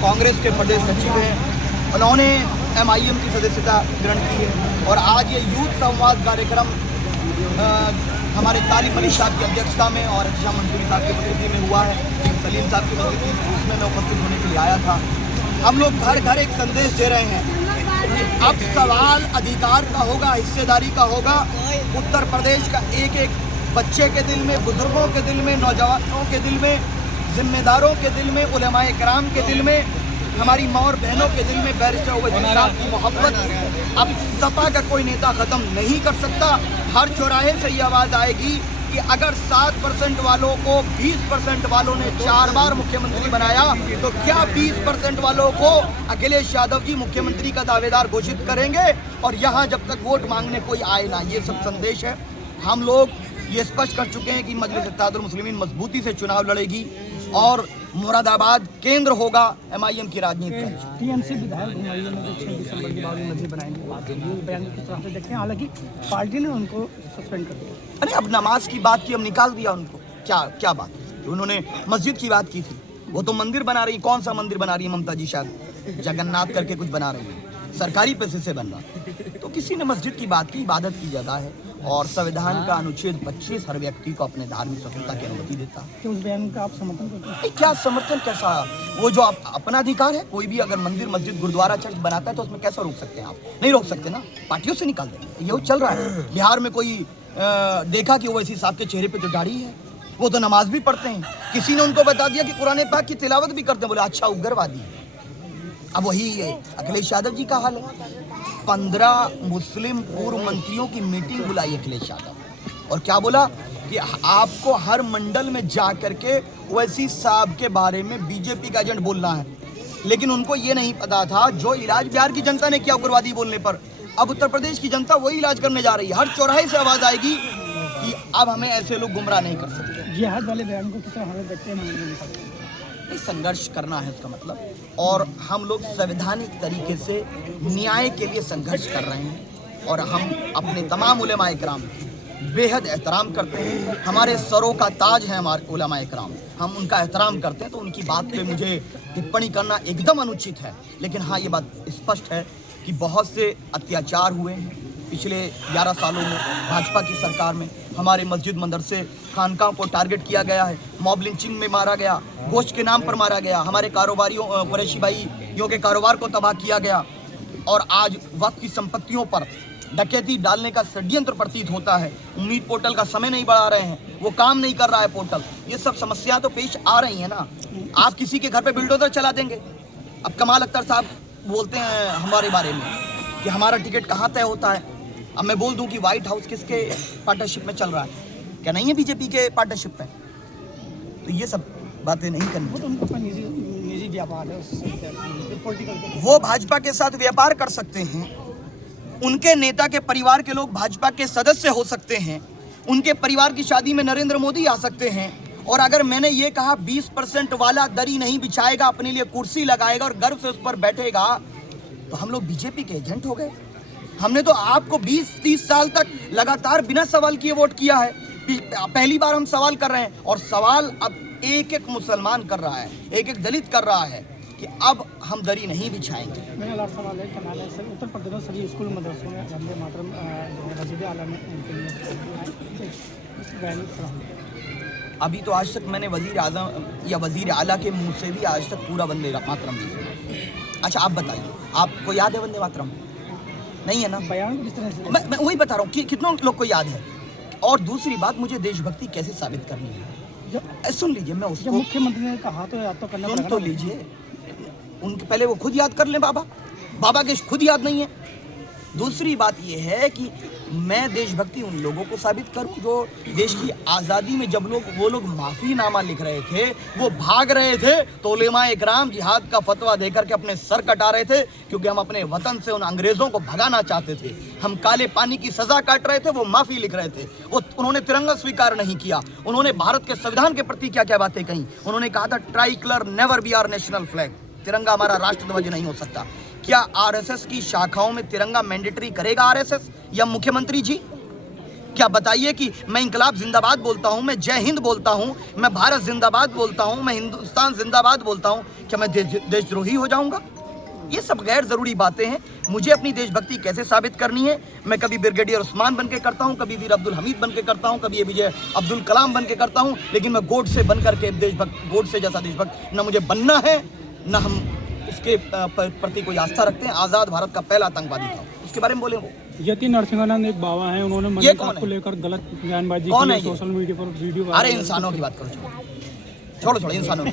कांग्रेस के प्रदेश सचिव हैं, उन्होंने MIM की सदस्यता ग्रहण की है और आज ये यूथ संवाद कार्यक्रम हमारे तालिब अली साहब की अध्यक्षता में और रक्षा मंत्री साहब की उपस्थिति में हुआ है। सलीम साहब की उपस्थिति उसमें मैं उपस्थित होने के लिए आया था। हम लोग घर घर एक संदेश दे रहे हैं कि अब सवाल अधिकार का होगा, हिस्सेदारी का होगा। उत्तर प्रदेश का एक एक बच्चे के दिल में, बुजुर्गों के दिल में, नौजवानों के दिल में, जिम्मेदारों के दिल में, उलेमाए कराम के दिल में, हमारी माँ और बहनों के दिल में बैरिस्टर ओवैसी साहब की मोहब्बत अब सपा का कोई नेता ख़त्म नहीं कर सकता। हर चौराहे से ये आवाज़ आएगी कि अगर 7% वालों को 20% वालों ने 4 बार मुख्यमंत्री बनाया तो क्या 20% वालों को अखिलेश यादव जी मुख्यमंत्री का दावेदार घोषित करेंगे और यहाँ जब तक वोट मांगने कोई आए ना। ये सब संदेश है। हम लोग ये स्पष्ट कर चुके हैं कि मजलिस इत्तेहादुल मुस्लिमीन मजबूती से चुनाव लड़ेगी और मुरादाबाद केंद्र होगा MIM की राजनीति का। TMC विधायक घुमाइए में 6 दिसंबर के बाद मस्जिद बनाएंगे, बात बयान किस तरह से देखते हैं? हालांकि पार्टी ने उनको सस्पेंड कर दिया। अरे अब नमाज की बात की, हम निकाल दिया उनको। क्या बात, उन्होंने मस्जिद की बात की थी। वो तो मंदिर बना रही, कौन सा मंदिर बना रही है ममता जी? शायद जगन्नाथ करके कुछ बना रही है, सरकारी पैसे से बन रहा। तो किसी ने मस्जिद की बात की, इबादत की जगह है और संविधान का अनुच्छेद 25 हर व्यक्ति को अपने धार्मिक स्वतंत्रता की अनुमति देता है। तो उस बयान का आप समर्थन करते हैं? क्या समर्थन, कैसा? वो जो अपना अधिकार है। कोई भी अगर मंदिर, मस्जिद, गुरुद्वारा, चर्च बनाता है तो उसमें कैसा रोक सकते हैं आप? नहीं रोक सकते ना, पार्टियों से निकाल देंगे। ये चल रहा है बिहार में। कोई देखा कि ओवैसी साहब के चेहरे पे जो दाढ़ी है, वो तो नमाज भी पढ़ते हैं। किसी ने उनको बता दिया कि कुरान पाक की तिलावत भी करते हैं, बोले अच्छा उग्रवादी। अब वही अखिलेश यादव जी का हाल है। 15 मुस्लिम पूर्व मंत्रियों की मीटिंग बुलाई अखिलेश यादव और क्या बोला कि आपको हर मंडल में जा करके ओवैसी साहब के बारे में बीजेपी का एजेंट बोलना है। लेकिन उनको ये नहीं पता था जो इलाज बिहार की जनता ने किया उग्रवादी बोलने पर, अब उत्तर प्रदेश की जनता वही इलाज करने जा रही है। हर चौराहे से आवाज आएगी कि अब हमें ऐसे लोग गुमराह नहीं कर सकते। जिहाद वाले बयान को किस तरह हमें देखते हैं? संघर्ष करना है इसका मतलब, और हम लोग संवैधानिक तरीके से न्याय के लिए संघर्ष कर रहे हैं और हम अपने तमाम उलेमाए कराम बेहद एहतराम करते हैं। हमारे सरों का ताज है हमारे उलेमाए कराम, हम उनका एहतराम करते हैं। तो उनकी बात पे मुझे टिप्पणी करना एकदम अनुचित है। लेकिन हाँ, ये बात स्पष्ट है कि बहुत से अत्याचार हुए हैं पिछले 11 सालों में भाजपा की सरकार में। हमारे मस्जिद, मदरसे, खानकाहों को टारगेट किया गया है, मॉब लिंचिंग में मारा गया, गोश्त के नाम पर मारा गया, हमारे कारोबारियों, कुरैशी भाइयों के कारोबार को तबाह किया गया और आज वक्त की संपत्तियों पर डकैती डालने का षड्यंत्र प्रतीत होता है। उम्मीद पोर्टल का समय नहीं बढ़ा रहे हैं, वो काम नहीं कर रहा है पोर्टल। ये सब समस्याएं तो पेश आ रही हैं ना। आप किसी के घर पे बिल्डोजर चला देंगे। अब कमाल अख्तर साहब बोलते हैं हमारे बारे में कि हमारा टिकट कहाँ तय होता है। अब मैं बोल दूं कि व्हाइट हाउस किसके पार्टनरशिप में चल रहा है? क्या नहीं है बीजेपी के पार्टनरशिप में? तो ये सब बातें नहीं करनी। वो तो उनका निजी व्यापार है, वो भाजपा के साथ व्यापार कर सकते हैं। उनके नेता के परिवार के लोग भाजपा के सदस्य हो सकते हैं। उनके परिवार की शादी में नरेंद्र मोदी आ सकते हैं। और अगर मैंने ये कहा 20% वाला दरी नहीं बिछाएगा, अपने लिए कुर्सी लगाएगा और गर्व से उस पर बैठेगा, तो हम लोग बीजेपी के एजेंट हो गए। हमने तो आपको 20-30 साल तक लगातार बिना सवाल किए वोट किया है। पहली बार हम सवाल कर रहे हैं और सवाल अब एक एक मुसलमान कर रहा है, एक एक दलित कर रहा है कि अब हम दरी नहीं बिछाएंगे। मेरा लास्ट सवाल है, क्या नाम है सर, उत्तर प्रदेश में सभी स्कूल मदरसों में वंदे मातरम मस्जिद आला में अभी तो आज तक मैंने वजीर आजम या वजीर आला के मुंह से भी आज तक पूरा वंदे मातरम नहीं सुना। अच्छा आप बताइए, आपको याद है वंदे मातरम? नहीं है ना। बयान किस तरह से? मैं वही बता रहा हूँ कि कितनों लोग को याद है। और दूसरी बात, मुझे देशभक्ति कैसे साबित करनी है, सुन लीजिए। मैं उसको, मुख्यमंत्री ने कहा तो याद तो करना सुन तो लीजिए। उनके पहले वो खुद याद कर लें। बाबा के खुद याद नहीं है। दूसरी बात ये है कि मैं देशभक्ति उन लोगों को साबित करूं जो देश की आज़ादी में जब वो लोग माफ़ीनामा लिख रहे थे, वो भाग रहे थे तो उलेमाए इकराम जिहाद का फतवा देकर के अपने सर कटा रहे थे, क्योंकि हम अपने वतन से उन अंग्रेज़ों को भगाना चाहते थे। हम काले पानी की सज़ा काट रहे थे, वो माफ़ी लिख रहे थे। उन्होंने तिरंगा स्वीकार नहीं किया। उन्होंने भारत के संविधान के प्रति क्या क्या बातें कही। उन्होंने कहा था tricolour never be our national flag, तिरंगा हमारा राष्ट्रध्वज नहीं हो सकता। क्या आरएसएस की शाखाओं में तिरंगा मैंडेटरी करेगा आरएसएस या मुख्यमंत्री जी? क्या बताइए कि मैं इंकलाब जिंदाबाद बोलता हूँ, मैं जय हिंद बोलता हूँ, मैं भारत जिंदाबाद बोलता हूँ, मैं हिंदुस्तान जिंदाबाद बोलता हूँ, क्या मैं देशद्रोही हो जाऊँगा? ये सब गैर ज़रूरी बातें हैं। मुझे अपनी देशभक्ति कैसे साबित करनी है, मैं कभी ब्रिगेडियर उस्मान बन के करता हूँ, कभी वीर अब्दुल हमीद बन के करता हूँ, कभी APJ अब्दुल कलाम बन के करता हूँ, लेकिन मैं गोडसे बन करके देशभक्त, गोडसे जैसा देशभक्त न मुझे बनना है, न हम उसके प्रति कोई आस्था रखते हैं। आज़ाद भारत का पहला आतंकवादी था, उसके बारे में बोले वो। यति नरसिंहानंद एक बाबा हैं, उन्होंने मनीष साहब को लेकर गलत बयानबाजी कौन की है है, सोशल मीडिया पर वीडियो। अरे इंसानों की बात करो, छोड़ो इंसानों की।